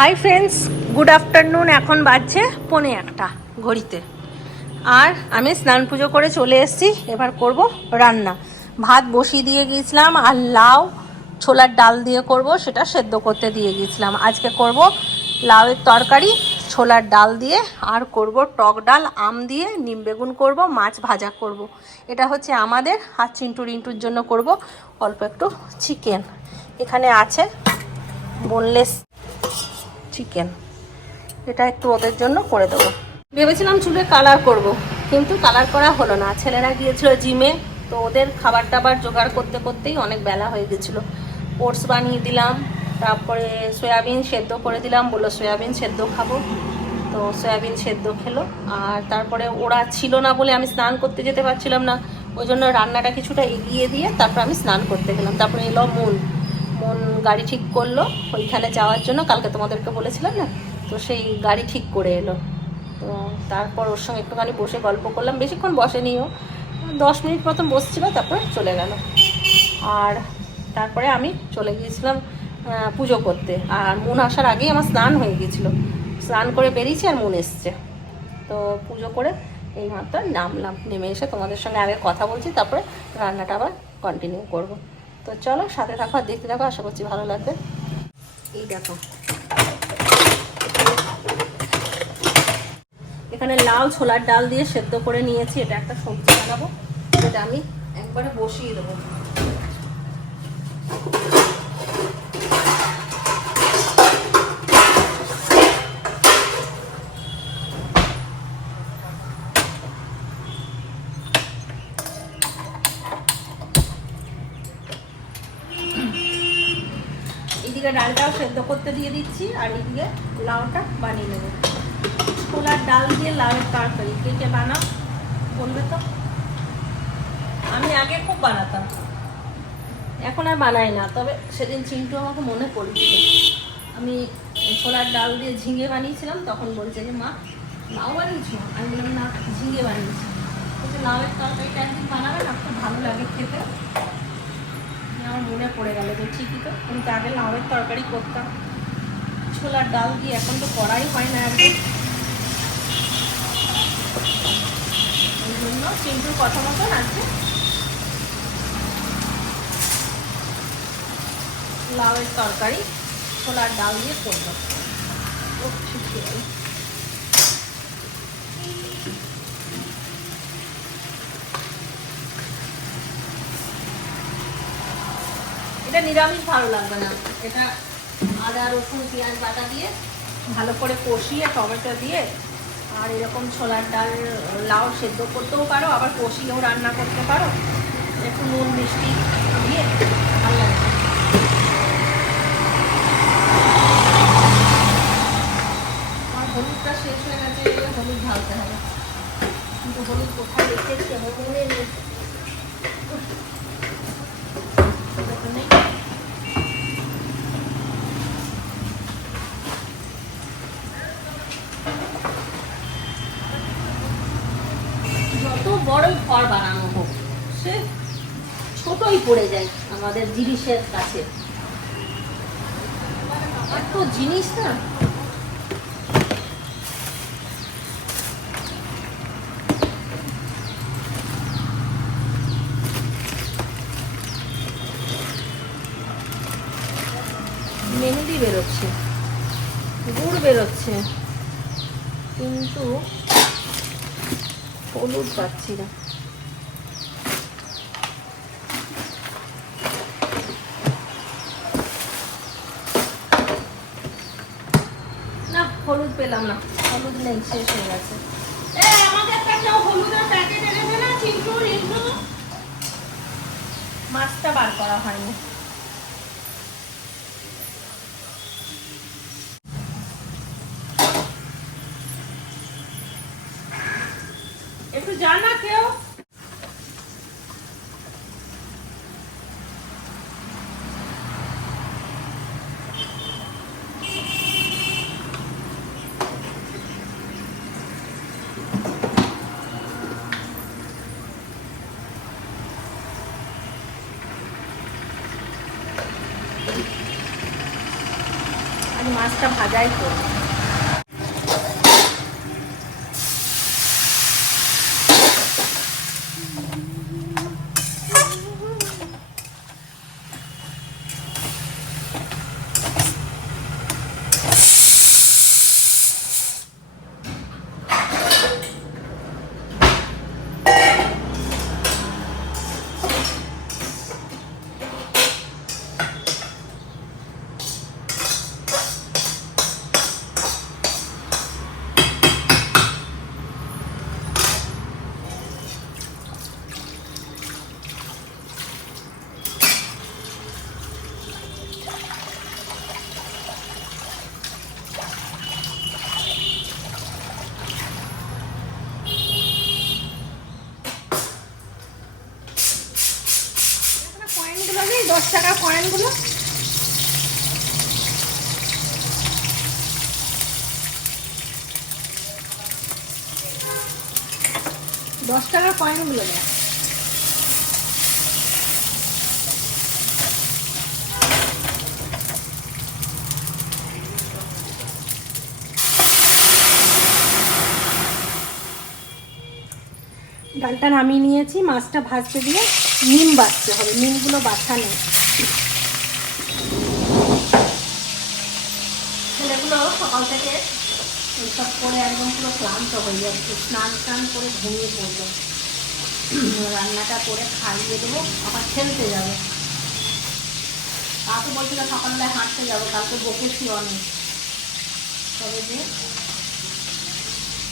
Hi friends, good afternoon. এখন বাজছে 1:45 ঘড়িতে। আর আমি স্নান পুজো করে চলে এসেছি। এবার করব রান্না। ভাত বসিয়ে দিয়ে গিয়েছিলাম, আর লাউ ছোলার ডাল দিয়ে করব, সেটা সেদ্ধ করতে দিয়ে গিয়েছিলাম। আজকে করব লাউয়ের তরকারি ছোলার ডাল দিয়ে, আর করব টক ডাল আম দিয়ে, নিম বেগুন করব, মাছ ভাজা করব। এটা হচ্ছে আমাদের, আর চিন্টু রিন্টুর জন্য করব অল্প একটু চিকেন। এখানে আছে বোনলেস চিকেন, এটা একটু ওদের জন্য করে দেবো। ভেবেছিলাম চুলে কালার করব, কিন্তু কালার করা হলো না। ছেলেরা গিয়েছিল জিমে, তো ওদের খাবার টাবার জোগাড় করতে করতেই অনেক বেলা হয়ে গেছিলো। ওটস বানিয়ে দিলাম, তারপরে সয়াবিন সেদ্ধ করে দিলাম, বললো সয়াবিন সেদ্ধ খাবো, তো সয়াবিন সেদ্ধ খেলো। আর তারপরে ওরা ছিল না বলে আমি স্নান করতে যেতে পারছিলাম না, ওই জন্য রান্নাটা কিছুটা এগিয়ে দিয়ে তারপর আমি স্নান করতে গেলাম। তারপরে এলো মন গাড়ি ঠিক করলো ওইখানে যাওয়ার জন্য, কালকে তোমাদেরকে বলেছিলাম না, তো সেই গাড়ি ঠিক করে এলো। তো তারপর ওর সঙ্গে একটুখানি বসে গল্প করলাম, বেশিক্ষণ বসেনিও, 10 মিনিট মতন বসছিল, তারপরে চলে গেল। আর তারপরে আমি চলে গিয়েছিলাম পুজো করতে। আর মন আসার আগেই আমার স্নান হয়ে গিয়েছিলো, স্নান করে বেরিয়েছি আর মন এসছে। তো পুজো করে এই মাত্র নামলাম, নেমে এসে তোমাদের সঙ্গে আগে কথা বলছি, তারপরে রান্নাটা আবার কন্টিনিউ করব। তো চলো সাথে থাকো আর দেখতে থাকো, আশা করছি ভালো লাগবে। এই দেখো, এখানে লাউ ছোলার ডাল দিয়ে সেদ্ধ করে নিয়েছি। এটা একটা সবজি বানাবো, যেটা আমি একবারে বসিয়ে দেবো। এদিকে ডালটাও সেদ্ধ করতে দিয়ে দিচ্ছি, আর এদিকে লাউটা বানিয়ে নেবো। ছোলার ডাল দিয়ে লাউয়ের তরকারি কে কে বানাও বলবে তো? আমি আগে খুব বানাতাম, এখন আর বানাই না। তবে সেদিন চিন্টু আমাকে মনে পড়েছিল, আমি ছোলার ডাল দিয়ে ঝিঙে বানিয়েছিলাম, তখন বলছে যে মা লাউ বানিয়েছো? আমি বললাম না, ঝিঙে বানিয়েছি। বলছে লাউয়ের তরকারিটা একদিন বানাবে না, খুব ভালো লাগে খেতে। আমার মনে পড়ে গেল যে ঠিকই তো, আমি তো আগে লাউয়ের তরকারি করতাম ছোলার ডাল দিয়ে, এখন তো করাই হয় না একদম। ওই জন্য চিন্টুর কথা মতন আছে লাউয়ের তরকারি ছোলার ডাল দিয়ে করবো। এটা নিরামিষ ভালো লাগবে না, এটা আদা রসুন পেঁয়াজ বাটা দিয়ে ভালো করে কষিয়ে টমেটো দিয়ে, আর এরকম ছোলার ডাল লাউ সেদ্ধ করতেও পারো, আবার কষিয়েও রান্না করতে পারো, একটু নুন মিষ্টি দিয়ে ভালো লাগে। আমার হলুদটা শেষ হয়ে গেছে, হলুদ ঢালতে হবে, কিন্তু হলুদ কোথায় রেখেছি আমার মনে নেই। যত বড় ঘর বানানো হোক, সে ছোটই পড়ে যায় আমাদের জিনিসের কাছে। এত জিনিস না, মেহেদি বেরোচ্ছে, গুড় বেরোচ্ছে, কিন্তু হলুদ পাচ্ছি না। না, হলুদ পেলাম না, হলুদ নেই, শেষ হয়ে গেছে। আমাদের একটা হলুদের প্যাকেট এনেছে না চিন্টু রিন্টু, মাছটা বার করা হয়নি। একটু জানা কেউ, মাছটা মাছটা ভাজাই করবো। কয়েনগুলো নেই, 10 টাকার কয়েনগুলো। দশ টাকার কয়েনগুলো দেয়। ডালটা নামিয়ে নিয়েছি, মাছটা ভাজতে দিয়ে নিম বাছতে হবে, নিমগুলো বাছা নেই। ছেলেগুলো সকাল থেকে এইসব করে একদম পুরো ক্লান্ত হয়ে যাচ্ছে, স্নান টান করে ঘুমিয়ে পড়লো। রান্নাটা করে খাইয়ে দেবো, আবার খেলতে যাবে। কাকু বলছিল সকালবেলায় হাঁটতে যাবো, কালকে বকেছি অনেক, তবে যে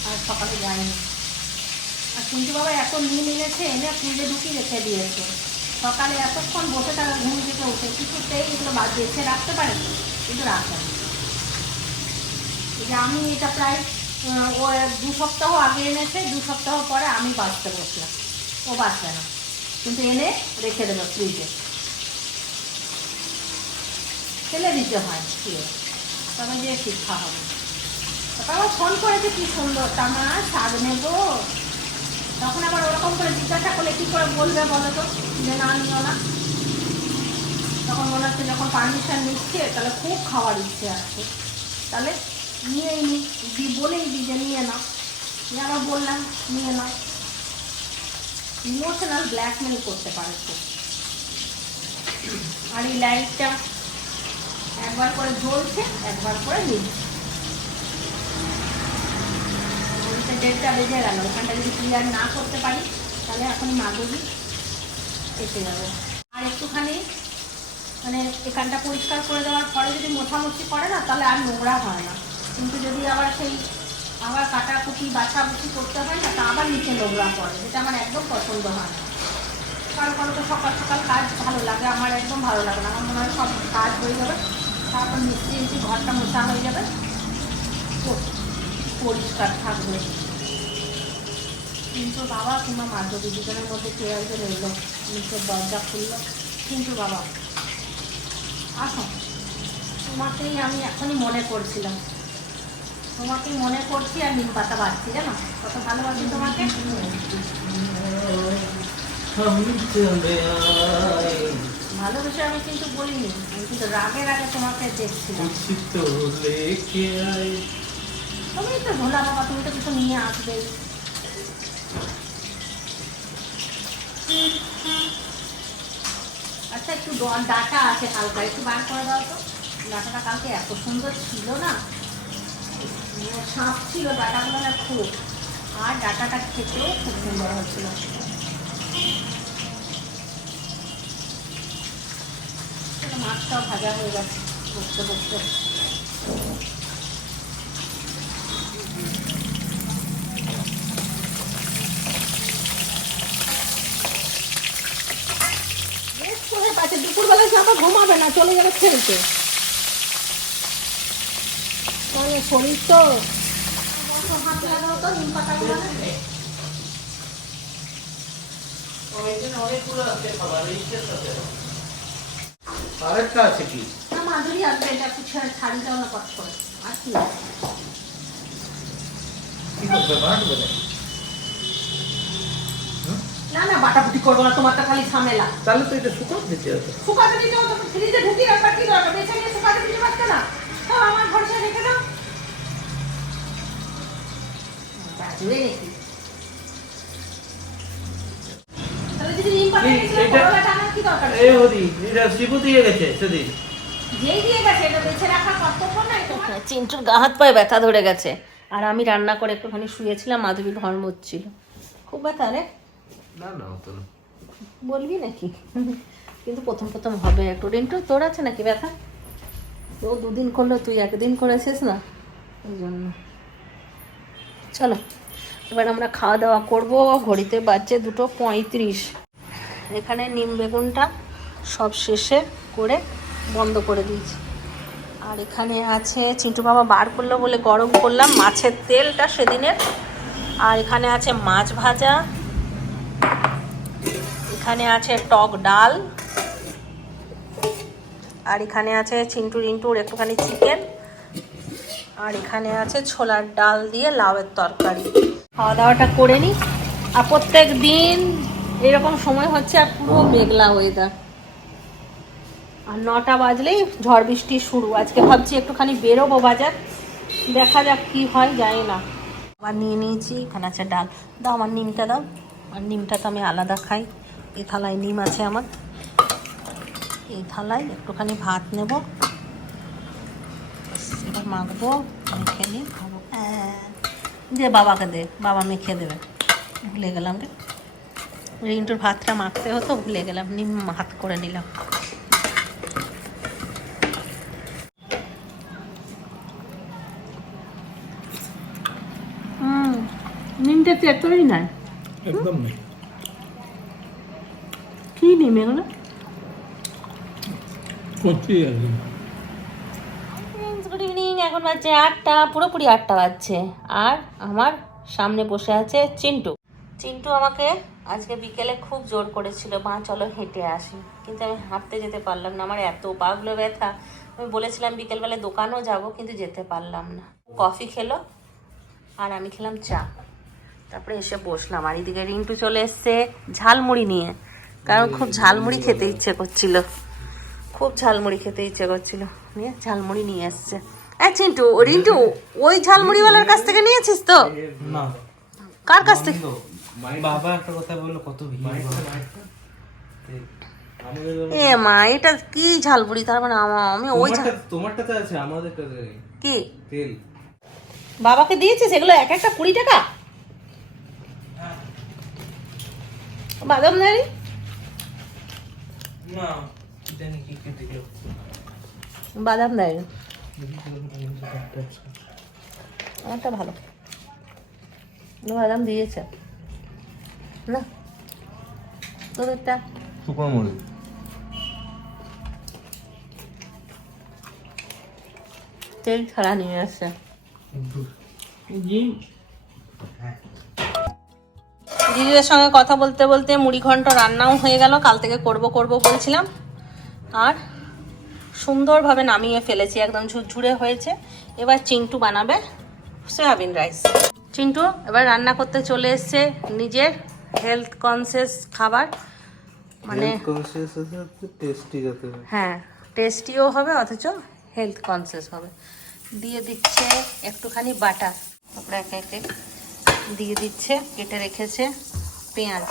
আর সকালে যায়নি। আর কিন্তু বাবা এত নিম এনেছে, এনে ফ্রিজে ঢুকিয়ে রেখে দিয়েছে। সকালে এতক্ষণ বসে থাকা, ঘুম থেকে উঠে কিছুতেই এগুলো বেছে রাখতে পারে, কিন্তু রাখে না। যে আমি এটা প্রায় ও 2 সপ্তাহ আগে এনেছে, 2 সপ্তাহ পরে আমি বাঁচতে বসলাম, ও বাঁচবে না, কিন্তু এনে রেখে দেবে ফ্রিজে, ফেলে দিতে হয় শুয়ে, তবে যে শিক্ষা হবে। তারপর ফোন করেছে কি সুন্দর, তামা শাক নেবো, তখন আবার ওরকম করে জিজ্ঞাসা করলে কী করে বলবে বলো তো যে না নিও না। তখন মনে হচ্ছে যখন পারমিশন নিচ্ছে তাহলে খুব খাওয়ার ইচ্ছে আছে, তাহলে নিয়েই নি, বলেই দি যে নিয়ে নাও, যে আবার বললাম নিয়ে নাও। ইমোশনাল ব্ল্যাকমেল করতে পারে খুব। আর এই লাইটটা একবার করে জ্বলছে, একবার করে নিচ্ছে। 1:30 বেজে গেল, ওখানটা যদি ক্লিয়ার না করতে পারি তাহলে এখন মাধবী এসে যাবে। আর একটুখানি মানে এখানটা পরিষ্কার করে দেওয়ার পরে যদি মোছামুছি করে না, তাহলে আর নোংরা হয় না। কিন্তু যদি আবার সেই আবার কাটাকুটি বাছাবুছি করতে হয় না, তা আবার নিচে নোংরা পড়ে, যেটা আমার একদম পছন্দ হয় না। কারো কারো তো সকাল সকাল কাজ ভালো লাগে, আমার একদম ভালো লাগে না। আমার মনে হয় সব কাজ হয়ে যাবে, তারপর নিশ্চিন্তে ঘরটা মোছা হয়ে যাবে, পরিষ্কার থাকবে। কিন্তু বাবা কিংবা মাধবী দুজনের মধ্যে কেউ একজন এলো, নিচের দরজা খুললো। কিন্তু বাবা আসো, তোমাকেই আমি এখনই মনে করছিলাম, তোমাকেই মনে করছি। আর নিম পাতা বাড়ছি, জানো কত ভালোবাসি তোমাকে। ভালোবেসে আমি কিন্তু বলিনি, আমি কিন্তু রাগের আগে তোমাকে দেখছিলাম। তুমি তো ভোলা বাবা, তুমি তো কিছু নিয়ে আসবেই। আচ্ছা একটু ডাটা আছে কালকে, একটু বার করে দাও তো। ডাটাটা কালকে এত সুন্দর ছিল না, সাপ ছিল ডাটাগুলো না খুব, আর ডাটাটা খেতেও খুব সুন্দর হচ্ছিল। মাছটাও ভাজা হয়ে গেছে বসতে বসতে। দুপুরবেলা জামা ঘুমাবে না, চলে যাবে খেলতে। শরীর তো হাত লাগাও তো নিম পাতা গুলো। আরেকটা আছে কি? না মাধুরী আসবে, এটা একটু ছাড়ি দাও না কট করে। আর কি করবে, বাটবে না? না বাটাবুটি করবো না, তোমারটা খালি ঝামেলা। তাহলে তো এটা শুকাতে দিতে হতো। শুকাতে দিতে হতো, ফ্রিজে ঢুকিয়ে রাখবার কি দরকার? বেছে নিয়ে শুকাতে দিতে পারতে না? আমার ভরসা রেখে দাও। বাজবে নাকি? তাহলে যদি রিম পাঠিয়ে দিয়েছিলে, বড়লাটা আমার কি দরকার ছিল? এই হরি এটা শিবু দিয়ে গেছে সেদিন। যেই দিয়ে গেছে, এটা বেছে রাখার কর্তব্য নাই তো? চিন্টুর গা হাত পায়ে ব্যথা ধরে গেছে, আর আমি রান্না করে একটুখানি শুয়েছিলাম, মাধবী ঘর মুচ্ছিল। খুব ব্যথা রে? না না অত না। বলবি নাকি? কিন্তু প্রথম প্রথম হবে একটু। রিন্টু, তোর আছে নাকি ব্যথা? ও দুদিন করলো, তুই একদিন করেছিস না, ওই জন্য। চলো এবার আমরা খাওয়া দাওয়া করব। ঘড়িতে বাজছে 2:35। এখানে নিম বেগুনটা সব শেষে করে বন্ধ করে দিয়েছি। আর এখানে আছে চিন্টু বাবা বার করলো বলে গরম করলাম মাছের তেলটা সেদিনের। আর এখানে আছে মাছ ভাজা, এখানে আছে টক ডাল, আর এখানে আছে চিন্টু রিন্টুর একটুখানি চিকেন, আর এখানে আছে ছোলার ডাল দিয়ে লাউয়ের তরকারি। খাওয়া দাওয়াটা করে নিই। আর প্রত্যেক দিন এরকম সময় হচ্ছে, আর পুরো মেঘলা ওয়েদার। আর 9টা বাজলেই ঝড় বৃষ্টি শুরু। আজকে ভাবছি একটুখানি বেরোবো বাজার, দেখা যাক কি হয়, জানি না। আবার নিয়ে নিয়েছি, এখানে আছে ডাল। দাও আমার নিমটা দাও। আর নিমটা তো আমি আলাদা খাই। এই থালায় নিম আছে আমার, এই থালায় একটুখানি ভাত নেব, এবার মাখবো, মেখে নিই খাবো। দে বাবাকে দে, বাবা মেখে দেবে। ভুলে গেলাম রে, রিন্টুর ভাতটা মাখতে হতো, ভুলে গেলাম, নিম হাত করে নিলাম। নিমটা তেতোই নাই, একদম নেই। কি নিম এগুলো? কচি একদম। গুড ইভিনিং, এখন বাজছে 8টা, পুরোপুরি 8টা বাজছে। আর আমার সামনে বসে আছে চিন্টু। চিন্টু আমাকে আজকে বিকেলে খুব জোর করেছিল, মা চলো হেঁটে আসি, কিন্তু আমি হাঁটতে যেতে পারলাম না, আমার এত পাগুলো ব্যথা। আমি বলেছিলাম বিকেলবেলায় দোকানেও যাব, কিন্তু যেতে পারলাম না। কফি খেলো আর আমি খেলাম চা, তারপরে এসে বসলাম। আর এদিকে রিন্টু চলে এসছে ঝালমুড়ি নিয়ে, কারণ খুব ঝালমুড়ি খেতে ইচ্ছে করছিল, খুব ঝালমুড়ি খেতে ইচ্ছে করছিল, নিয়ে ঝালমুড়ি নিয়ে এসছে। চিন্টু, রিন্টু, ওই ঝালমুড়িওয়ালার কাছ থেকে নিয়েছিস তো? না। কার কাছ থেকে? বাবা একটা কথা বললো, কত ভিড়। এ মা, এটা কি ঝালমুড়ি? তার মানে আমি ওই তোমারটাতে আছে, আমাদের কাছে নেই। কি তেল বাবাকে দিয়েছিস? এগুলো এক একটা 20 টাকা। বাদাম নাড়ি না, জানি কি কি দিল। বাদাম নাড়ি আমারটা ভালো, বাদাম দিয়েছে না তোদেরটা। শুকনো মরিচ। তেল ছাড়া নিয়ে আসছে। দিদিদের সঙ্গে কথা বলতে বলতে মুড়ি ঘন্ট রান্নাও হয়ে গেল, কাল থেকে করব বলছিলাম। আর সুন্দরভাবে নামিয়ে ফেলেছি, একদম ঝুরঝুরে হয়েছে। এবার চিন্টু বানাবে সয়াবিন রাইস। চিন্টু এবার রান্না করতে চলে এসছে নিজের হেলথ কনসিয়াস খাবার, মানে টেস্টি যাতে। হ্যাঁ, টেস্টিও হবে অথচ হেলথ কনসিয়াস হবে। দিয়ে দিচ্ছে একটুখানি বাটার, তারপরে একে একে দিয়ে দিচ্ছে কেটে রেখেছে পেঁয়াজ।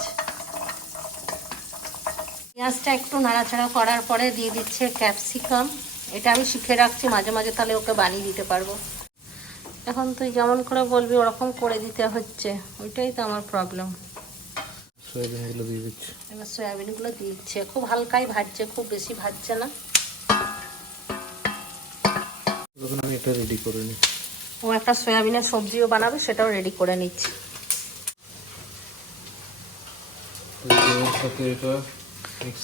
পেঁয়াজটা একটু নাড়াচাড়া করার পরে দিয়ে দিচ্ছে ক্যাপসিকাম। এটা আমি শিখে রাখছি, মাঝে মাঝে তাহলে ওকে বানিয়ে দিতে পারবো। এখন তুই যেমন করে বলবি ওরকম করে দিতে হচ্ছে, ওইটাই তো আমার প্রবলেম। সয়াবিনগুলো দিয়ে দিচ্ছি। এবার সয়াবিনগুলো দিচ্ছে, খুব হালকাই ভাজছে, খুব বেশি ভাজছে না। তখন আমি এটা রেডি করে নিই। ও একটা সয়াবিনের সবজিও বানাবে, সেটাও রেডি করে নিচ্ছি। সাথে এটা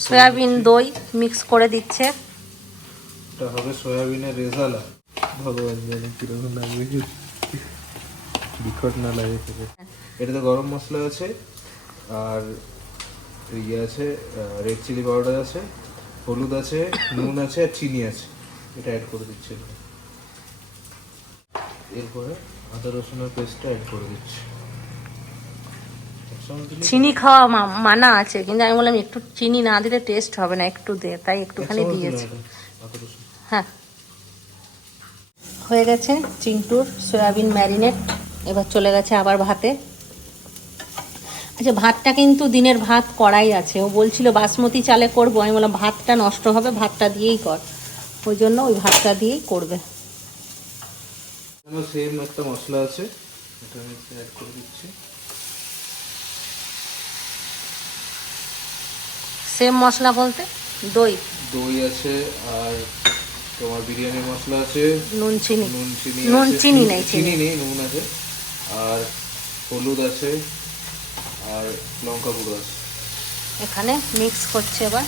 সয়াবিন দই মিক্স করে দিচ্ছে। এটা হবে সয়াবিনের রেজালা। ভগবান জানে কিরকম লাগবে, বিকট না লাগে খেতে। এটাতে গরম মশলা আছে, আর ইয়ে আছে, রেড চিলি পাউডার আছে, হলুদ আছে, নুন আছে, আর চিনি আছে। এটা অ্যাড করে দিচ্ছি। এরপরে আদা রসুনের পেস্টটা অ্যাড করে দিচ্ছি। চিনি খাওয়া মানা আছে, কিন্তু আমি বললাম একটু চিনি না দিলে টেস্ট হবে না, একটু দে, তাই একটুখানি দিয়েছি। হ্যাঁ, হয়ে গেছে চিন্টুর সয়াবিন ম্যারিনেট। এবার চলে গেছে আবার ভাতে। আচ্ছা, ভাতটা কিন্তু দিনের ভাত করাই আছে। ও বলছিল বাসমতি চালে করবো, আমি বললাম ভাতটা নষ্ট হবে, ভাতটা দিয়েই কর। ওই জন্য ওই ভাতটা দিয়েই করবে। আমার সেম একটা মশলা আছে, এটা আমি অ্যাড করে দিচ্ছি। সেম মশলা বলতে দই দই আছে, আর তোমার বিরিয়ানি মশলা আছে, নুন চিনি নুন চিনি নুন আছে, চিনি নেই, চিনি নেই, নুন আছে, আর হলুদ আছে, আর লঙ্কা গুঁড়ো আছে। এখানে মিক্স করছে। এবার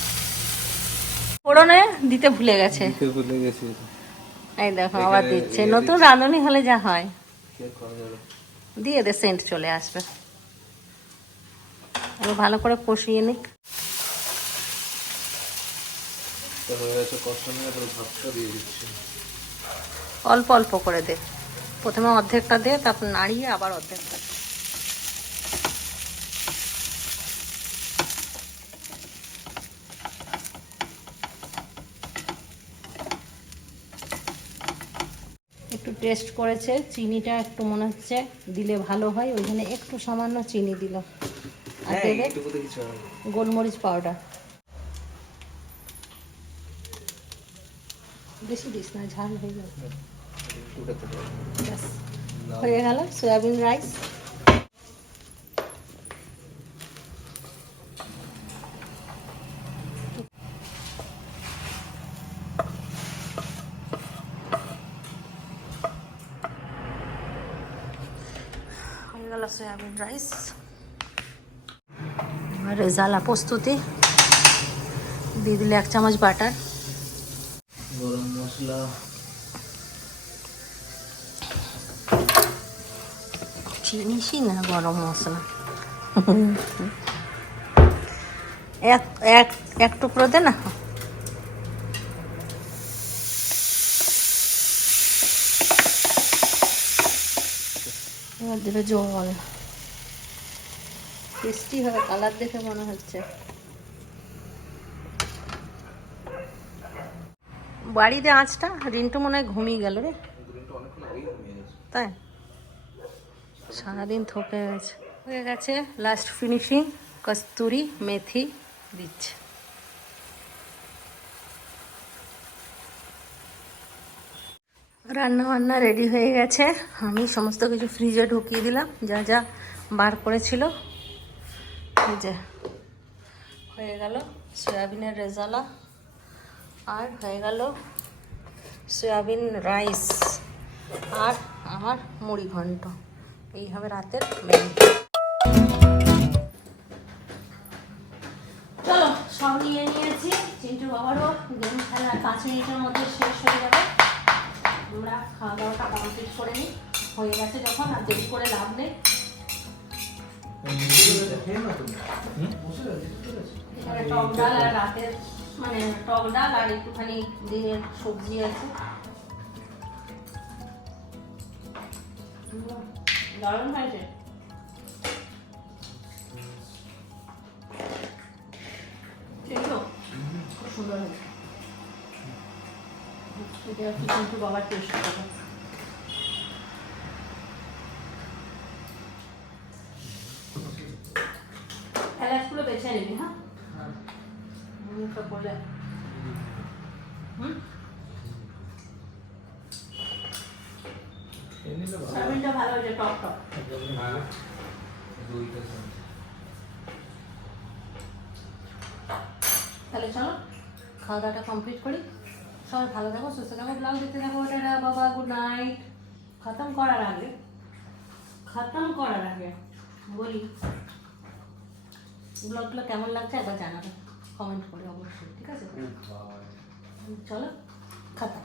ফোড়নে দিতে ভুলে গেছে, দিতে ভুলে গেছি। এই দেখো আবার দিচ্ছে। নতুন রাঁধুনি হলে যা হয়, কি করা যাবে? দিয়ে দে, সেন্ট চলে আসবে। এবার ভালো করে কষিয়ে নিক। হয়ে গেছে কষানো, এবার ভাতটা দিয়ে দিচ্ছি। অল্প অল্প করে দে, প্রথমে অর্ধেকটা দে, তারপর নাড়িয়ে আবার অর্ধেকটা দে। একটু টেস্ট করেছে, চিনিটা একটু মনে হচ্ছে দিলে ভালো হয়, ওই জন্য একটু সামান্য চিনি দিল। আর দেবে গোলমরিচ পাউডার। বেশি দিস না, ঝাল হয়ে যাবে। ব্যাস, হয়ে গেল সয়াবিন রাইস। হয়ে গেল সয়াবিন রাইস। রেজালা প্রস্তুতি, দিয়ে দিলে 1 চামচ বাটার, গরম মশলা, চিনিসই না গরম মশলা। এক টুকরো দে না। এবার দেবে জল। টেস্টি হবে, কালার দেখে মনে হচ্ছে। বাড়িতে আঁচটা, রিন্টু মনে হয় ঘুমিয়ে গেল রে। তাই সারাদিন থকে গেছে। হয়ে গেছে লাস্ট ফিনিশিং, কস্তুরি মেথি দিচ্ছে। রান্না বান্না রেডি হয়ে গেছে। আমি সমস্ত কিছু ফ্রিজে ঢুকিয়ে দিলাম, যা যা বার করেছিল। এই যে হয়ে গেল সয়াবিনের রেজালা, আর হয়ে গেল সয়াবিন রাইস, আর আমার মুড়ি ঘন্ট। এই হবে রাতের মেনু। চলো, সব নিয়ে নিয়েছি। চিন্টু বাবারও গেম খেলা 5 মিনিটের মধ্যে শেষ হয়ে যাবে। আমরা খাওয়া দাওয়াটা কমপ্লিট করে নিই। হয়ে গেছে যখন, আর দেরি করে লাভ নেই। এখানে টক ডাল আর রাতের মানে টক ডাল আর একটুখানি দিনের সবজি আছে। দারুণ হয়েছে। খুব সুন্দর হয়েছে। এটা হচ্ছে কিন্তু বাবার টেস্ট করবো। এলাচগুলো বেছে নিবি। হ্যাঁ, বলে সয়াবিনটা ভালো হয়েছে, টক টক। তাহলে চলো খাওয়া দাওয়াটা কমপ্লিট করি। সবাই ভালো থাকো, সুস্থ থাকো, ব্লগ দেখতে থাকো। টাটা বাবা, গুড নাইট। খতম করার আগে বলি, ব্লগগুলো কেমন লাগছে একবার জানাবে কমেন্ট করে অবশ্যই, ঠিক আছে? চলো খতম।